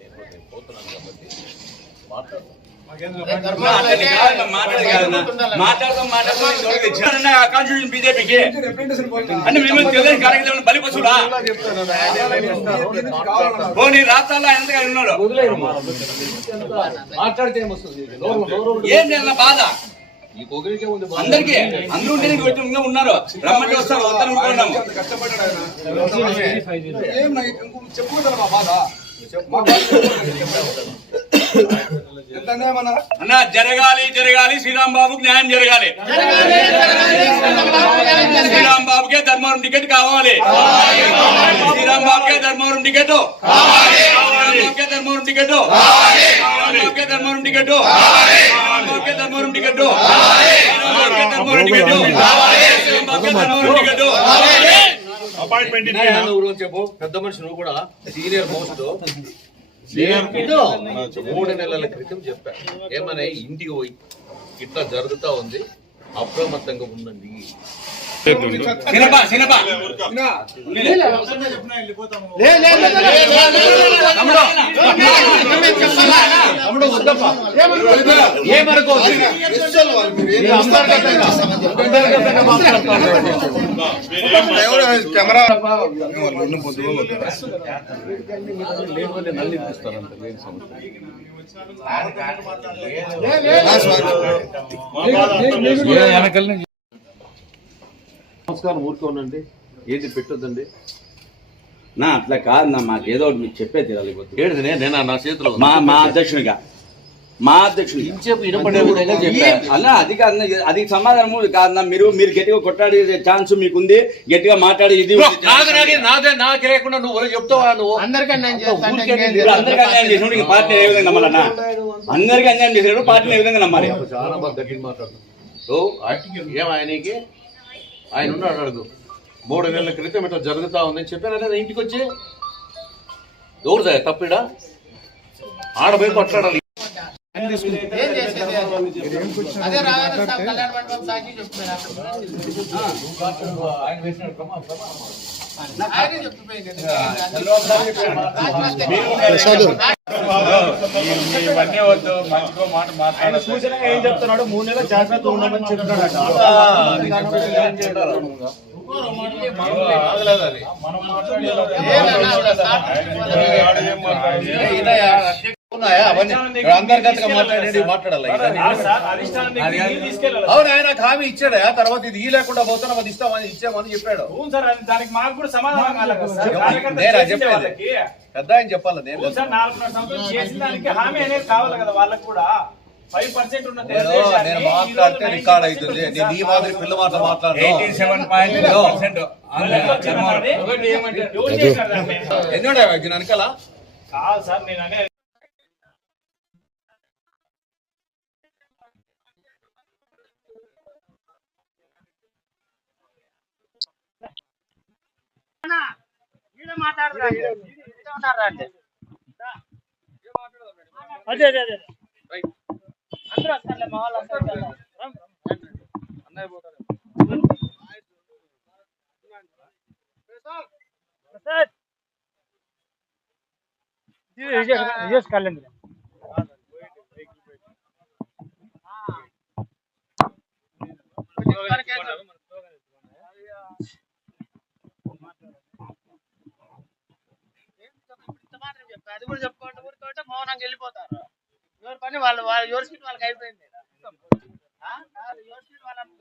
నేను పోతున్నాను కాబట్టి మాట్లాడతాను. బీజేపీకి అంటే మిమ్మల్ని తెలియని కార్యక్రమం బలి పశువులా పోనీ రాష్ట్రాల్లో ఎంతగా ఉన్నాడు ఏం చేయాల బాధ అందరికీ అందరూ ఉంటే ఉన్నారు రమ్మంటే వస్తారు వస్తాను అన్న జరగాలి జరగాలి శ్రీరామ్ బాబుకి న్యాయం జరగాలి శ్రీరామ్ బాబుకే ధర్మవరం టికెట్ కావాలి శ్రీరామ్ బాబుకే Dharmavaram ticket Dharmavaram ticket Dharmavaram ticket Dharmavaram ticket Dharmavaram ticket appointment చెప్పు పెద్ద మనిషి నువ్వు కూడా సీనియర్ మోస్ట్ 3 నెలల క్రితం చెప్పా ఏమన్నా ఇంటికి పోయి ఇట్లా జరుగుతా ఉంది అప్రమత్తంగా ఉండండి నమస్కారం ఊరికే ఉండండి ఏది పెట్టొద్దండి నా అట్లా కాదు నా మాకేదో మీకు చెప్పే తీరాలిపోతుంది ఏడుది నేను నా చేతిలో మా అధ్యక్షునిగా ఇంచేపు అలా అది కాదు అది సమాధానము కాదన్నా మీరు గట్టిగా కొట్టాడే ఛాన్స్ మీకుంది గట్టిగా మాట్లాడి ఇది నాకు లేకుండా నువ్వు చెప్తావా నువ్వు అందరికీ అన్యాయం చేసినప్పుడు పార్టీ ఏ విధంగా నమ్మాలన్నా అందరికీ అన్యాయం చేసినప్పుడు పార్టీని ఏ విధంగా నమ్మాలి చాలా బాగా గట్టిగా మాట్లాడు ఏం ఆయనకి ఆయన ఉన్నాడు అడుగు 3 నెలల క్రితం ఇట్లా జరుగుతా ఉందని చెప్పాను ఇంటికి వచ్చి ఎవరుదా తప్పిడా ఆడబోయి కొట్లాడాలి ఇవన్నీ వద్దు మంచిగా మాట మాట్లాడాలి సూచనగా ఏం చెప్తున్నాడు 3 నెలల జాగ్రత్త ఉండమని చెప్తున్నాడు అంతర్గతంగా మాట్లాడాలి అవును ఆయన హామీ ఇచ్చాడు తర్వాత ఇది ఈ లేకుండా పోతున్నా అది ఇచ్చామని చెప్పాడు దానికి మాకు కూడా సమాధానం చెప్పాలి పెద్ద ఆయన చెప్పాలి చేసిన దానికి హామీ అనేది కావాలి కదా వాళ్ళకి కూడా 5% ఉన్న నేను మాట్లాడితే రికార్డ్ అవుతుంది నేను ఈ మాదిరి పిల్ల మాట మాట్లాడను ఎన్నోడా వెనకాల కాదు సార్ నేను అనేది అదే అదే అదే అందరూ వస్తారులే మా వాళ్ళు క్యాలెండర్ అది కూడా చెప్పుకోండి ఊరికోటే మౌనంగా వెళ్ళిపోతారు ఎవరి పని వాళ్ళు ఎవరి సీట్ వాళ్ళకి అయిపోయింది ఎవరి సీట్ వాళ్ళని